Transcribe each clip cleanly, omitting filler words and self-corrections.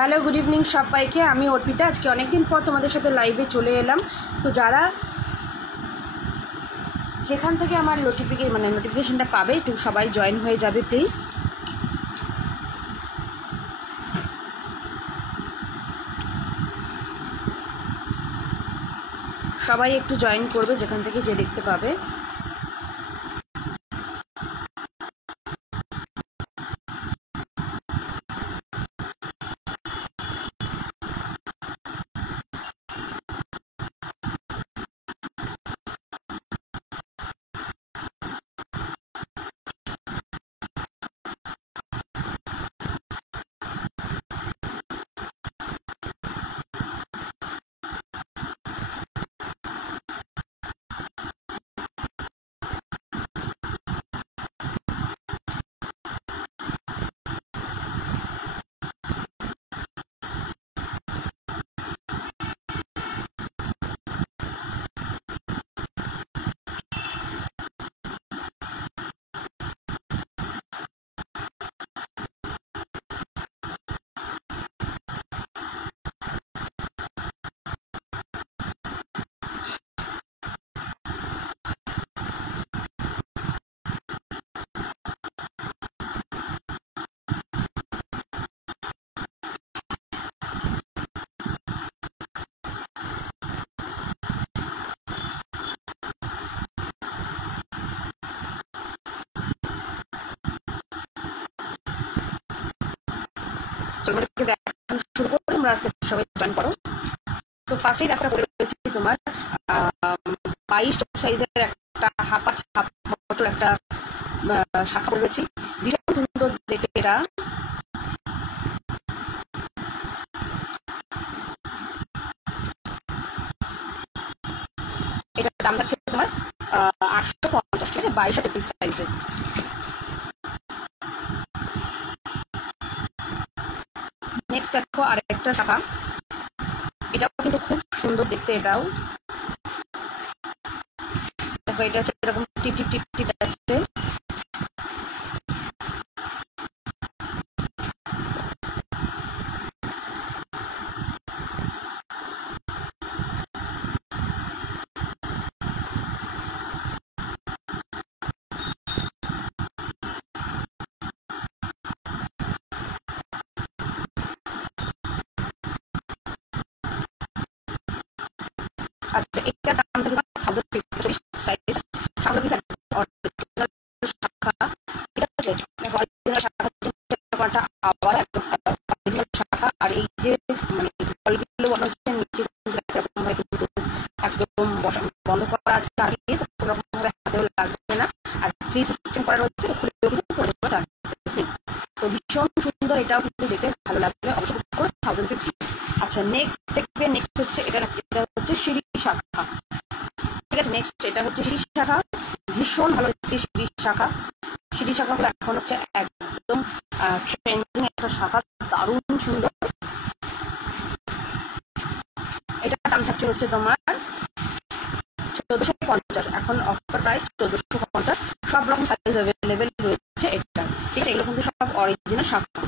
Hello, good evening সবাইকে। আমি অর্পিতা। আজকে অনেকদিন পর তোমাদের সাথে লাইভে চলে এলাম। তো যারা যেখান থেকে আমার নোটিফিকেশনটা পাবে একটু সবাই জয়েন হয়ে যাবে প্লিজ। সবাই একটু জয়েন করবে যেখান থেকে যে দেখতে পাবে। শুরু করো, তোমরা আস্তে আস্তে সবাই জয়েন করো। তো ফার্স্টেই দেখা করে রয়েছে তোমার 22 সাইজের একটা হাফ বছর একটা শাখা রয়েছে, ভীষণ সুন্দর দেখতে। এটা দাম থাকছে তোমার 850, ঠিক আছে, 22 33 সাইজের। নেক্সট দেখো আরেকটা শাখা, এটাও কিন্তু খুব সুন্দর দেখতে। এটাও দেখো, এটা হচ্ছে এরকম টিপ টিপ টিপ টিপ আছে। আচ্ছা, এটা দাম থেকে 1050 সাইজ শাখা, ঠিক আছে। অরিজিনাল শাখা আবার অরিজিনাল শাখা, আর এই যে ফলগুলো মনে হচ্ছে নিচে এরকম ভাবে কিন্তু একদম বন্ধ করা আছে, আর কোনো রকম ভাবে হাতেও লাগবে না, আর ফ্রি সিস্টেম করা রয়েছে। তো ভীষণ সুন্দর, এটাও কিন্তু দেখতে ভালো লাগবে। অবশ্যই 1050। আচ্ছা, নেক্সট দেখবে, নেক্সট হচ্ছে এটা হচ্ছে সিঁড়ি শাখা, ঠিক আছে। নেক্সট এটা হচ্ছে সিঁড়ি শাখা, ভীষণ ভালো দেখতে সিঁড়ি শাখা। সিঁড়ি শাখা এখন হচ্ছে একদম ট্রেন্ডিং একটা শাখা, দারুণ সুন্দর। এটা দাম থাকছে হচ্ছে তোমার 1450, এখন অফার প্রাইস 1450। সব রকম সাইজ অ্যাভেলেবেল রয়েছে এটা, ঠিক আছে। এগুলো কিন্তু সব অরিজিনাল শাখা।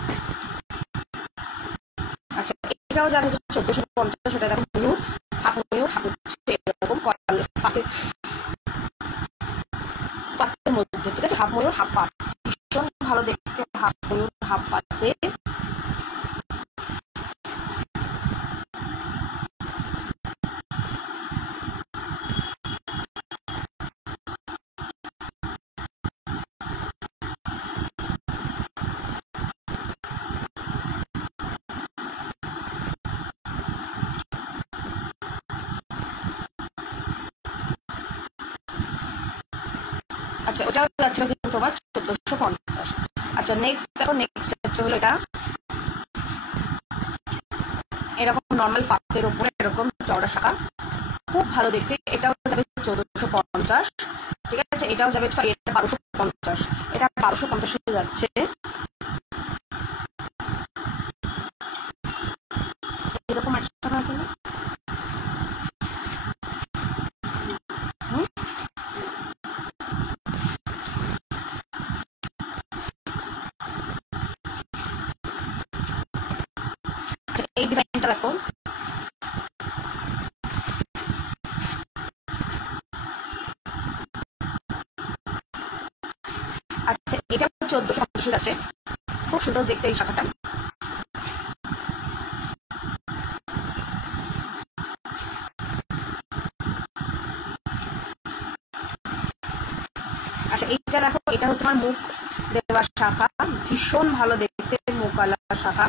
আচ্ছা, এটাও যাবে 1450। সেটা দেখো ময়ূর হাফ হচ্ছে এরকম পাতের মধ্যে, ঠিক আছে। হাফ ময়ূর হাফ পাত, ভীষণ ভালো দেখতে। হাফ ময়ূর হাফ পাতে আচ্ছা, ওটাও যাচ্ছে কিন্তু তোমার 1450। আচ্ছা, নেক্সট দেখো, নেক্সট হচ্ছে হলো এটা এরকম নর্মাল পাতের উপরে এরকম চওড়া শাখা, খুব ভালো দেখতে। এটাও যাবে 1450, ঠিক আছে। এটাও যাবে, সরি, এটা 1250, এটা 1250 যাচ্ছে। এরকম একটা শাখা আছে না, এই ডিজাইনটা দেখো, আচ্ছা এটা 1450 আছে, খুব সুন্দর দেখতে এই শাখাটা। আচ্ছা এইটা দেখো, এটা হচ্ছে আমার মুখ দেওয়ার শাখা, ভীষণ ভালো দেখতে মুখ আলাদা শাখা।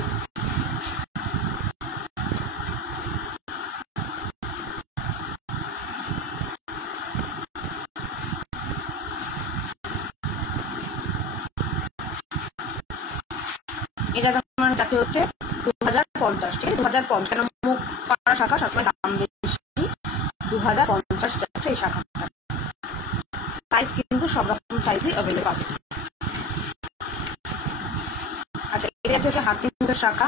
এটা তোমার যাতে হচ্ছে 2050, ঠিক আছে 2050, কেন মুখ করা শাখা সবসময় দাম বেশি, 2050 যাচ্ছে এই শাখাটা। সাইজ কিন্তু সব রকম সাইজই অ্যাভেলেবল পাবে। আচ্ছা এটা হচ্ছে হাতি মুখের শাখা,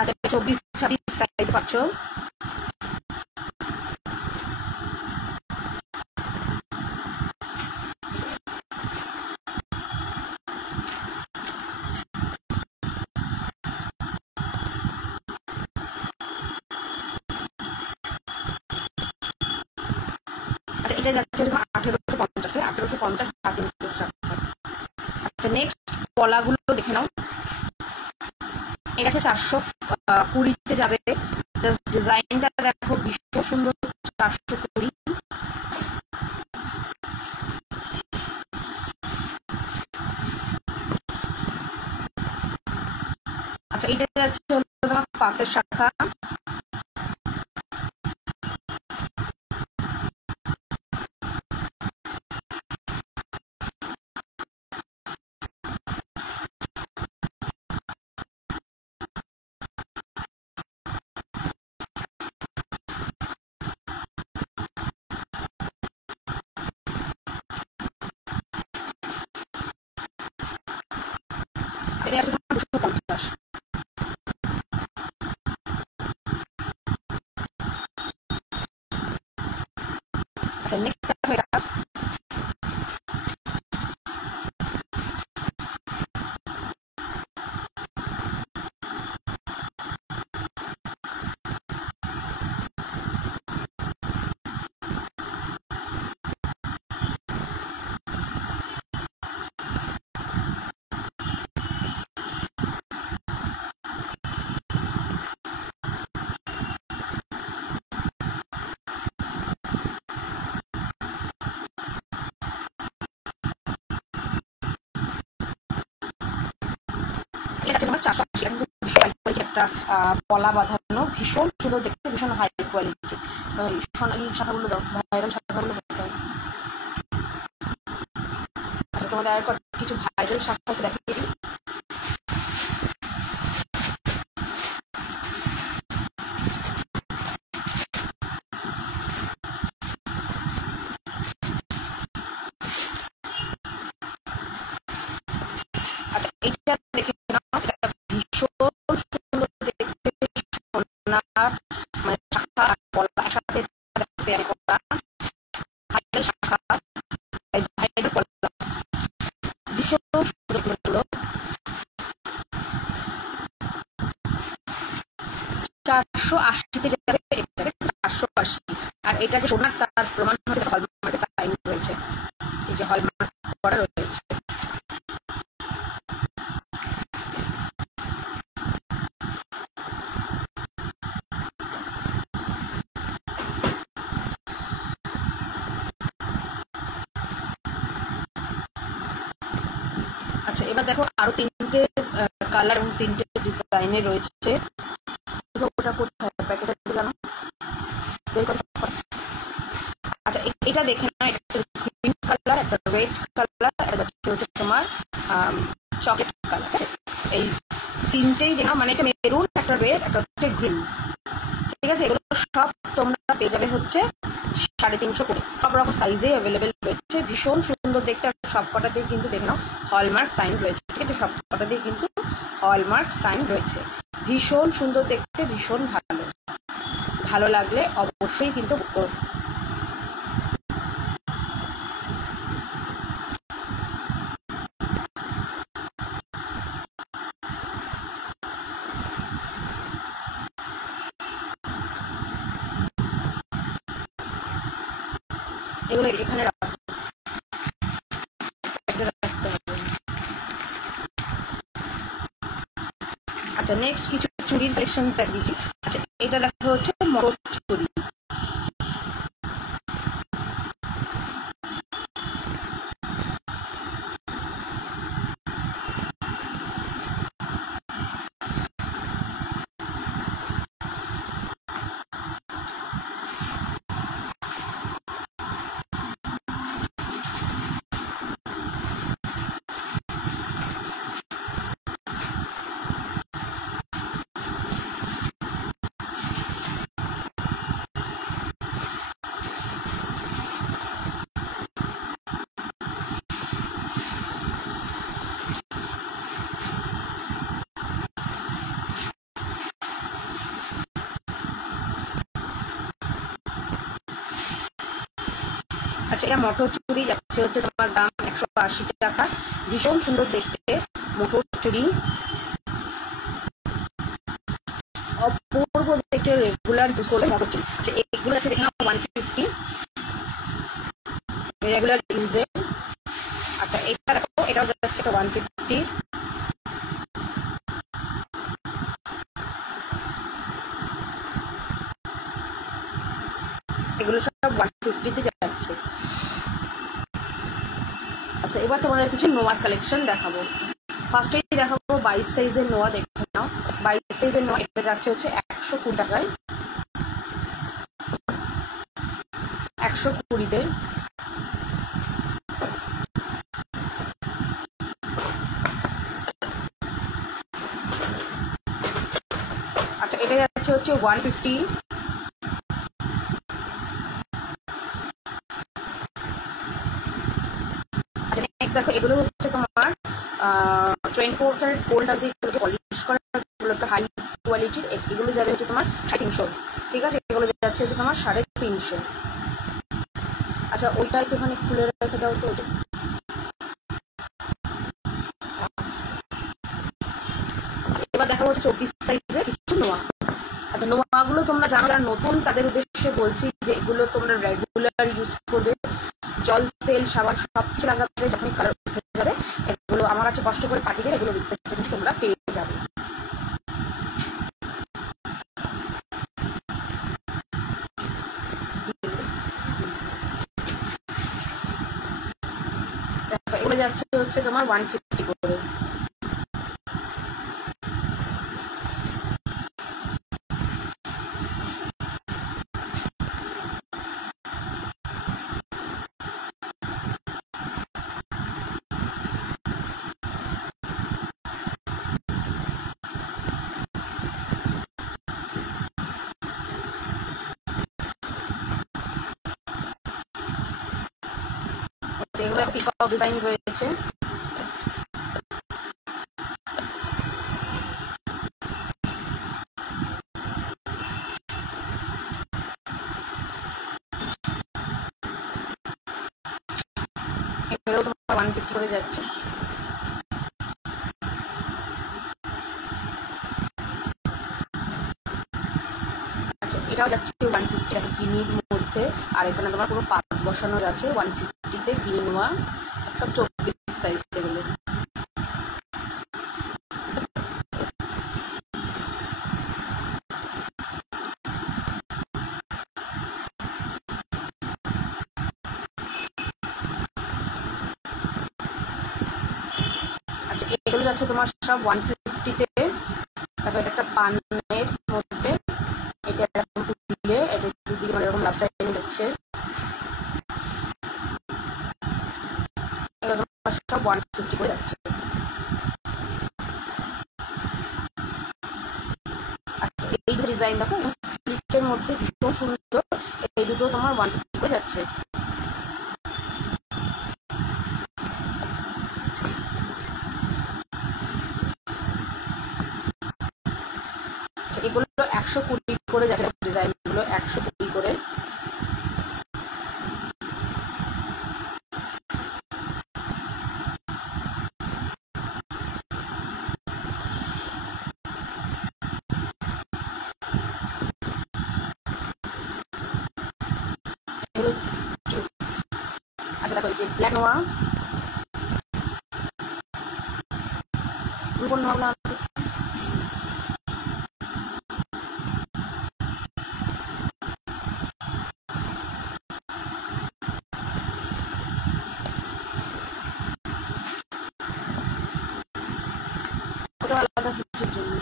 আচ্ছা 24-26 সাইজ পাচ্ছ। এটা যাচ্ছে 1850, 1850 হাতি মুখের শাখা। আচ্ছা নেক্সট পলাগুলো দেখে নাও, এটা হচ্ছে 420-তে যাবে। জাস্ট ডিজাইনটা দেখো ভীষণ সুন্দর, 420। আচ্ছা এটা যাচ্ছে তোমার পাতের শাখা, এটা আছে তোমার 250। আচ্ছা নেক্সট দেখো এটা, এটা আছে তোমার 480, একদম ভীষণ হাই কোয়ালিটি একটা পলা বাঁধানো, ভীষণ সুন্দর দেখতে, ভীষণ হাই কোয়ালিটি। সোনালি শাখাগুলো দাও, ভাইরাল শাখাগুলো দাও। আচ্ছা তোমাদের আর কিছু ভাইরাল শাখা দেখিয়ে দিই। আচ্ছা এইটা দেখে নাও, এটা ভীষণ সুন্দর দেখতে, সোনার মানে শাখা আর পলা একসাথে পেয়ার করা, ভাইরাল শাখা, ভাইরাল পলা, ভীষণ সুন্দর হলো। 480-তে যাবে, এটাকে 480। আর এটা যে সোনার, তার প্রমাণ হচ্ছে হলমার্কের সাইন রয়েছে, এই যে হলমার্ক করা রয়েছে। আচ্ছা এবার দেখো আরো 3টে কালার এবং 3টে ডিজাইনে রয়েছে। ওটা কোথায় প্যাকেটে দিলাম, বের করে। আচ্ছা এটা দেখে না, এটা গ্রিন কালার, একটা রেড কালার, এটা হচ্ছে তোমার চকলেট কালার। এই 3টেই দেখা, মানে একটা মেরুন, একটা রেড, একটা হচ্ছে গ্রিন, ঠিক আছে। এগুলো সব তোমরা পেয়ে যাবে হচ্ছে 350 করে, সব রকম সাইজে অ্যাভেলেবেল রয়েছে, ভীষণ সুন্দর দেখতে। আর সব কটাতেই কিন্তু দেখে নাও হলমার্ক সাইন রয়েছে, ঠিক আছে, সব কটাতেই কিন্তু হলমার্ক সাইন রয়েছে, ভীষণ সুন্দর দেখতে, ভীষণ ভালো। ভালো লাগলে অবশ্যই কিন্তু বুক করো। এগুলো এখানে রাখতে হবে। আচ্ছা নেক্সট কিছু চুড়ির কালেকশন দেখ দিচ্ছি। আচ্ছা এটা দেখা হচ্ছে মটর চুড়ি। আচ্ছা এটা মটর চুড়ি যাচ্ছে হচ্ছে তোমার দাম 180 টাকা। ভীষণ সুন্দর দেখতে মটর চুড়ি, অপূর্ব দেখতে, রেগুলার ইউজ করলে মটর চুড়ি। আচ্ছা এগুলো আছে দেখে নাও 150 রেগুলার ইউজে। আচ্ছা এটা দেখো এটাও যাচ্ছে 150। এগুলো সব 150 তে যাচ্ছে। আচ্ছা এবার তোমাদের কিছু নোয়ার কালেকশন দেখাবো। ফার্স্টেই দেখাবো 22 সাইজের নোয়া, দেখে নাও 22 সাইজের নোয়া। এটা যাচ্ছে হচ্ছে 120 টাকায়, 120-তে। আচ্ছা এটা যাচ্ছে হচ্ছে 150। আচ্ছা নেক্সট দেখো এগুলো হচ্ছে তোমার 24 ক্যারেট গোল্ড আছে, এগুলোকে পলিশ করা, এগুলো একটা হাই কোয়ালিটির। এগুলো যাবে হচ্ছে তোমার 350, ঠিক আছে। এগুলো যাচ্ছে হচ্ছে তোমার 350। আচ্ছা ওইটা একটুখানি খুলে রেখে দাও তো। এবার দেখা হচ্ছে 24 সাইজের কিছু নোয়া। আচ্ছা নোয়াগুলো তোমরা জানো, যারা নতুন তাদের উদ্দেশ্যে বলছি যে এগুলো তোমরা রেগুলার ইউজ করবে, জল তেল সাবান সব কিছু লাগাবে, যখনই কালার উঠে যাবে এগুলো আমার কাছে কষ্ট করে পাঠিয়ে দিয়ে এগুলো রিপ্লেসমেন্ট তোমরা পেয়ে যাবে। এগুলো যাচ্ছে হচ্ছে তোমার 150 করে। এগুলো পিকক ডিজাইন রয়েছে। এগুলো তোমার 150 করে যাচ্ছে। আচ্ছা এটাও যাচ্ছে 150 টাকা গিনির মধ্যে। আর এখানে তোমার পুরো পাত বসানো যাচ্ছে 150-তে গিনি নোয়া, সব 24 সাইজ এগুলো। আচ্ছা এগুলো যাচ্ছে তোমার সব 150-তে। তারপর একটা পানের মধ্যে, এটা এরকম ফুলে, এটা দুদিকে মানে এরকম লাভ সাইডে যাচ্ছে। এগুলো তোমার সব 150 করে যাচ্ছে। আচ্ছা এই দুটো ডিজাইন দেখো সিল্কের মধ্যে ভীষণ সুন্দর, এই দুটো তোমার 150 করে যাচ্ছে। এগুলো 120 করে যাচ্ছে, ডিজাইন গুলো 120 করে। দেখো যে ব্ল্যাক নোয়া, রুপন নোয়া, ওটা আলাদা কিছুর জন্য।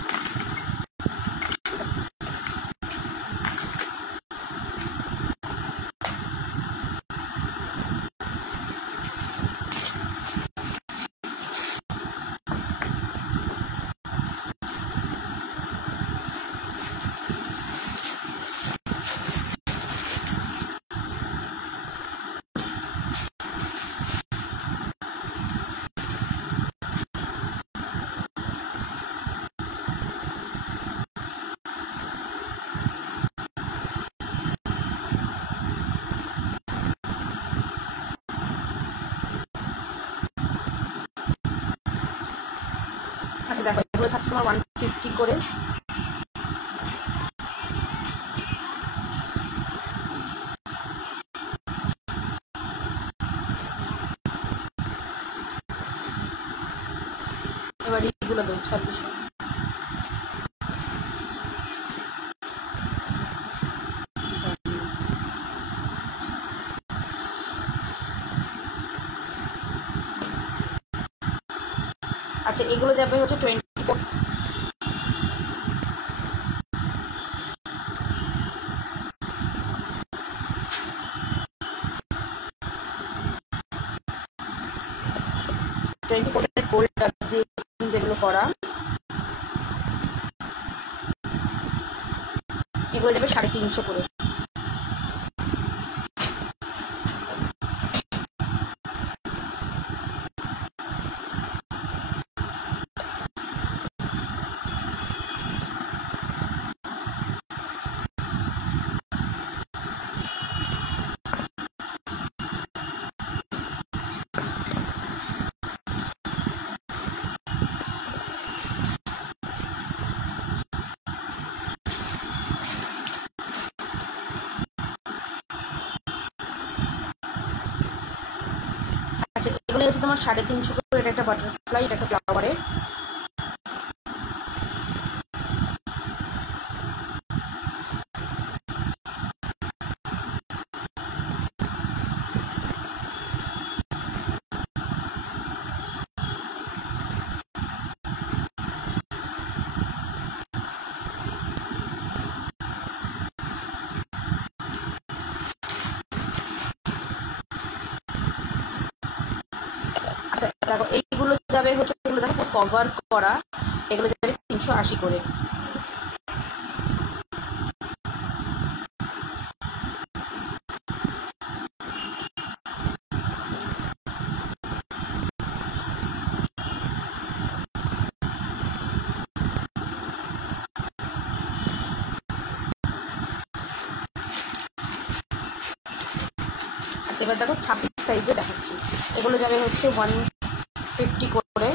আচ্ছা দেখো এগুলো থাকছে তোমার 150 করে। এবার এগুলো দেবো 2600। আচ্ছা এগুলো যাবে হচ্ছে 24। গোল্ড দিয়ে যেগুলো করা, এগুলো যাবে 350 করে। আচ্ছা এগুলো হচ্ছে তোমার 350 করে। এটা একটা বাটারফ্লাই, এটা একটা ফ্লাওয়ারের। আচ্ছা দেখো এইগুলো যাবে হচ্ছে, এগুলো দেখো কভার করা, এগুলো যাবে 380 করে। আচ্ছা এবার দেখো 26 সাইজে দেখাচ্ছি। এগুলো যাবে হচ্ছে 150 করে।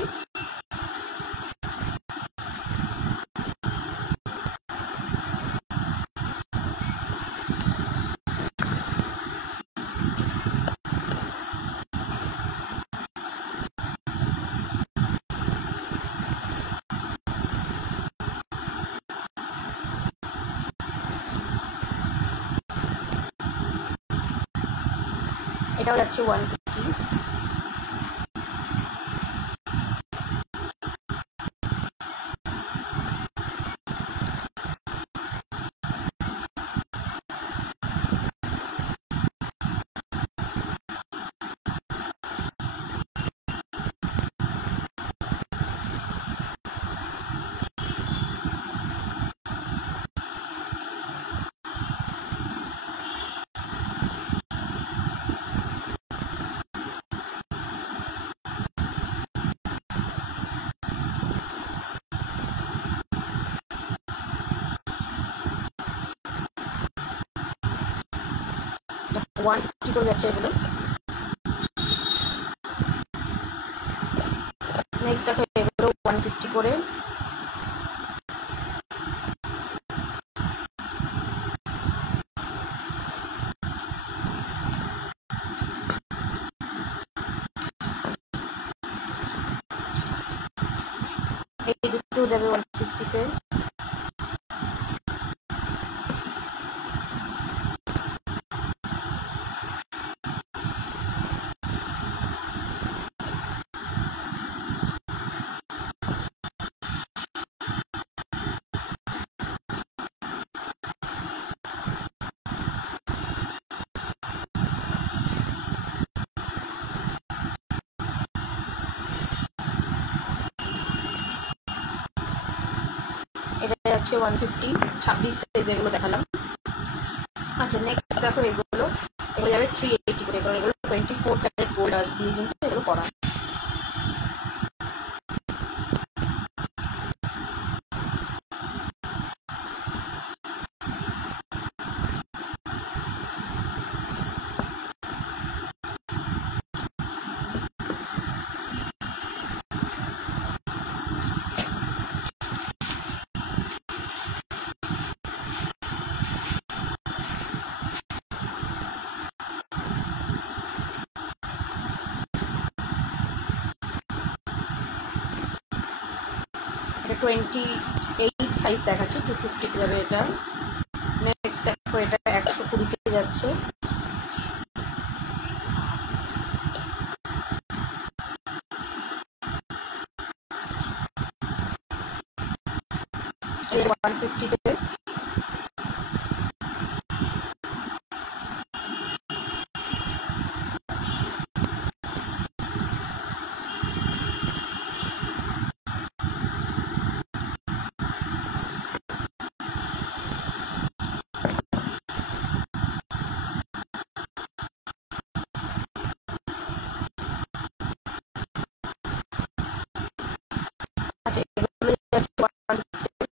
এটাও যাচ্ছে 150। ওয়ান ফিফটি করে যাচ্ছে এগুলো। নেক্সট দেখো এগুলো 150 করে। এই দুটো যাবে 150-তে। এটা যাচ্ছে 150, 26 সাইজ এগুলো দেখালাম। আচ্ছা নেক্সট দেখো এগুলো যাবে 380 করে, কারণ এগুলো 24 ক্যারেট গোল্ড দিয়ে কিন্তু এগুলো করা। এটা 28 সাইজ দেখাচ্ছে, 250 যাবে এটা। নেক্সট দেখো এটা 120-তে যাচ্ছে। এটা 150-তে। আচ্ছা এগুলো যাচ্ছে 150-তে।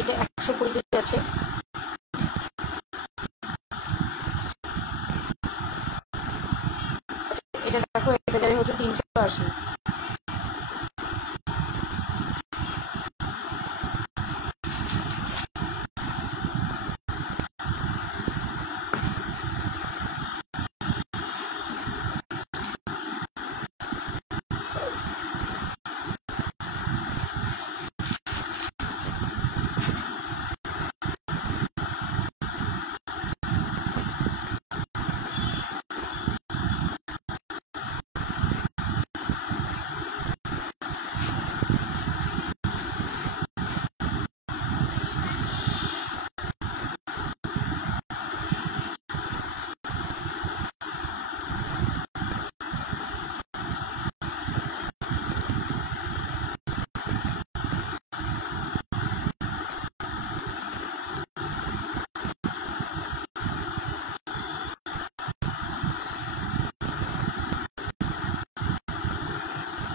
এটা 120-তে যাচ্ছে। এটা দেখো এটা যাবে হচ্ছে 380।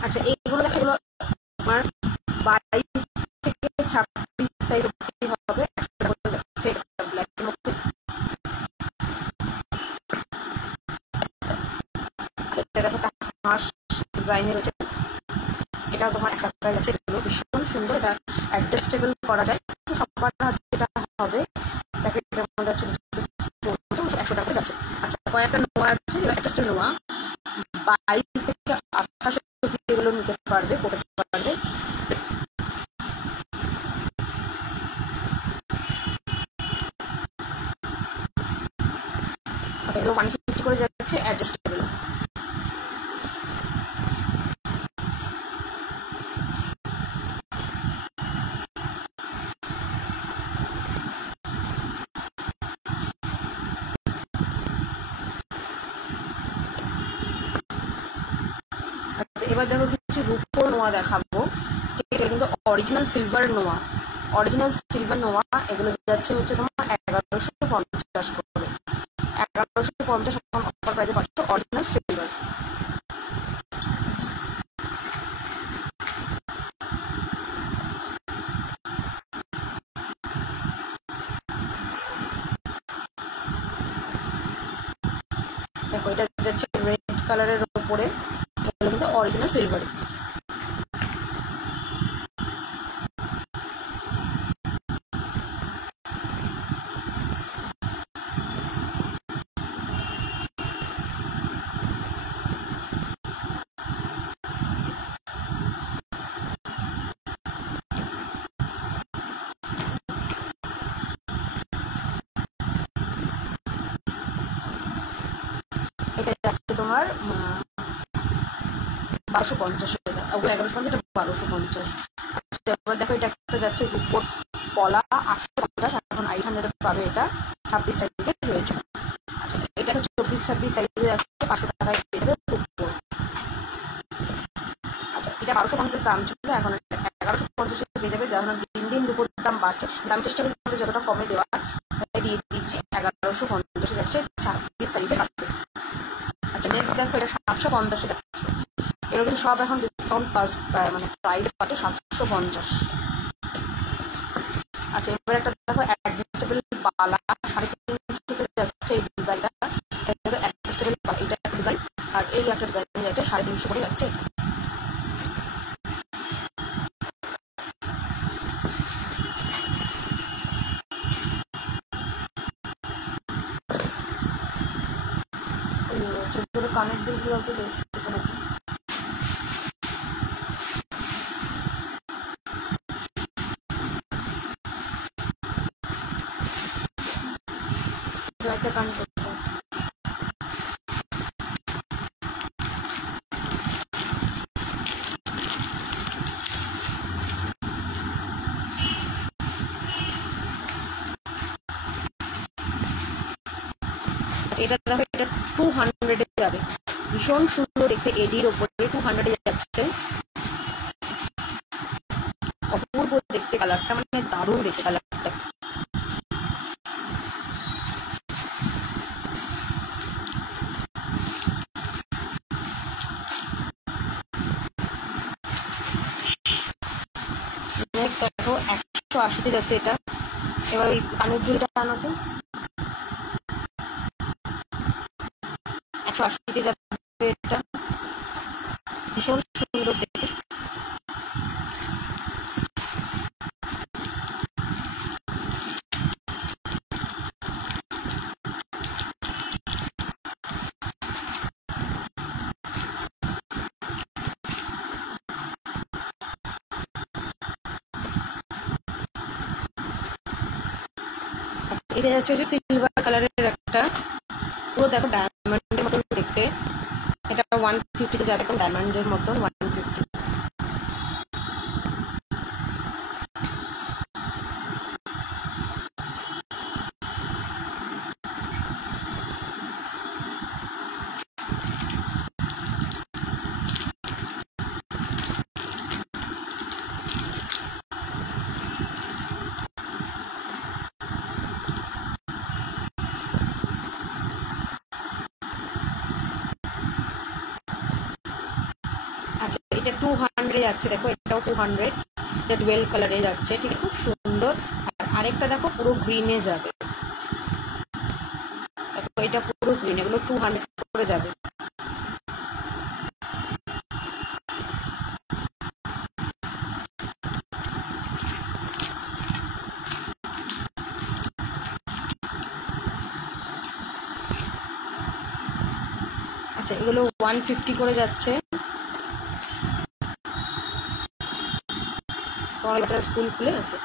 আচ্ছা এইগুলো দেখো, এগুলো আমার 22 থেকে 26 সাইজ অবধি হবে। 100 টাকা করে যাচ্ছে এটা ব্ল্যাকের মধ্যে। এটা দেখো হাঁস ডিজাইনের রয়েছে, এটা তোমার 100 টাকায় যাচ্ছে। এগুলো ভীষণ সুন্দর, এটা অ্যাডজাস্টেবল করা যায়, সবার যেটা হবে প্যাকেটের মধ্যে ছোট ছোট 100 টাকা করে যাচ্ছে। আচ্ছা কয়েকটা নোয়া আছে, অ্যাডজাস্টেবল নোয়া 22 থেকে 28 এগুলো নিতে পারবে, পড়তে পারবে। এগুলো 150 করে যাচ্ছে অ্যাডজাস্টেবল। আচ্ছা এবার দেখো কিছু রূপোর নোয়া দেখাবো, ঠিক আছে, কিন্তু অরিজিনাল সিলভার নোয়া। অরিজিনাল সিলভার নোয়া এগুলো যাচ্ছে হচ্ছে তোমার 1150 করে, 1150 এখন অফার প্রাইসে পাচ্ছ অরিজিনাল সিলভার। দেখো এটা যাচ্ছে রেড কালারের উপরে, এগুলো কিন্তু অরিজিনাল সিলভার। এটা যাচ্ছে তোমার 1250, এটা 1150, এটা 1250। এবার দেখো এটা একটা যাচ্ছে রুপোর পলা 850, এখন 800 পাবে, এটা 26 সাইজের রয়েছে। আচ্ছা এটা 24-26 সাইজে যাচ্ছে 500 টাকায় পেয়ে যাবে রুপোর। আচ্ছা এটা 1250 দাম ছিল, এখন 1150 পেয়ে যাবে। যেমন দিন দিন রুপোর দাম বাড়ছে, দাম চেষ্টা করি যতটা কমে দেওয়া, দিয়ে দিচ্ছি 1150 যাচ্ছে 26 সাইজে পাবে। আচ্ছা নেক্সট দেখো এটা 750 যাচ্ছে, এরকম সব এখন ডিসকাউন্ট মানে প্রাইস পাচ্ছ 750। আচ্ছা এবার একটা দেখো অ্যাডজাস্টেবল পালা 350 যাচ্ছে, এই ডিজাইনটা অ্যাডজাস্টেবল পালা, এটা একটা ডিজাইন, আর এই একটা ডিজাইন যাচ্ছে 350 করে যাচ্ছে। ছোট কানের দুলগুলো তো বেশ একটা কান করছে। এটা দেখো এটা 200 যাবে, ভীষণ সুন্দর দেখতে, এডির ওপরে 200 যাচ্ছে, অপূর্ব দেখতে কালারটা, মানে দারুণ দেখতে কালারটা। নেক্সট দেখো 180 যাচ্ছে এটা, এবার ওই কানের দুলটা আনো তো, 180 যাবে এটা, ভীষণ সুন্দর দেখতে। এটা যাচ্ছে যে সিলভার কালারের একটা, পুরো দেখো ডায়মন্ডের মতন দেখতে, এটা 150 যাবে, একদম ডায়মন্ডের মতন 150। আচ্ছা এটা 200 যাচ্ছে, দেখো এটাও 200, এটা ডুয়েল কালারে যাচ্ছে, ঠিক আছে, খুব সুন্দর। আর আরেকটা দেখো পুরো গ্রিনে যাবে, দেখো এটা পুরো গ্রিন, এগুলো 200 করে যাবে। আচ্ছা এগুলো 150 করে যাচ্ছে। তোমার বাচ্চার স্কুল খুলে আছে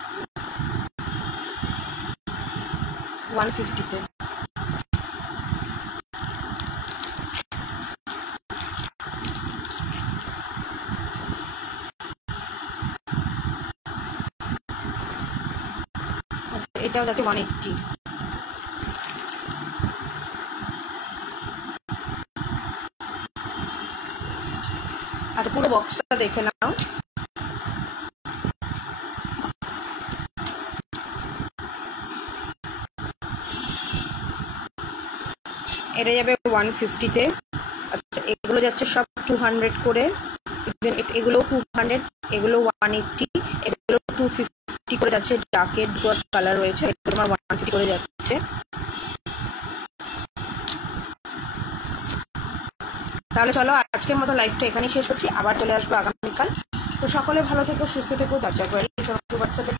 150-তে। আচ্ছা এটাও যাচ্ছে 180। আচ্ছা পুরো বক্সটা দেখে নাও। এটা যাবে 150-তে। আচ্ছা এগুলো যাচ্ছে সব 200 করে, ইভেন এগুলো 200, এগুলো 180, এগুলো 250 করে যাচ্ছে। ডার্কের দুটো কালার রয়েছে, এগুলো তোমার 150 করে যাচ্ছে। তাহলে চলো আজকের মতো লাইভটা এখানেই শেষ করছি, আবার চলে আসবো আগামীকাল। তো সকলে ভালো থেকো, সুস্থ থেকো, বাচ্চা করে হোয়াটসঅ্যাপে